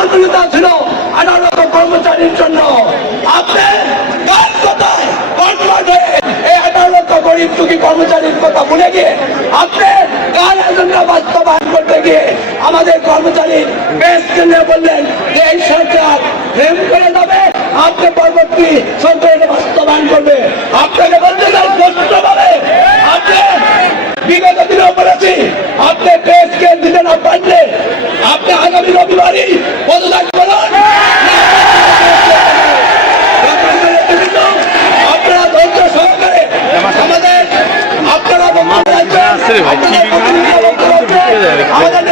আন্তরিকতা ছিল আঠারো কর্মচারীর জন্য। আপনি গিয়ে আপনি কার পরবর্তী সরকার বাস্তবায়ন করবে। আপনাকে বলতে চাই স্পষ্টভাবে, আপনি বিগত দিনেও বলেছি, আপনি দিতে না পারলে আপনি আগামী রবিবারই পদত্যাগ করুন আপনারা ধৈর্য সহকারে আমাদের আপনারা আমাদের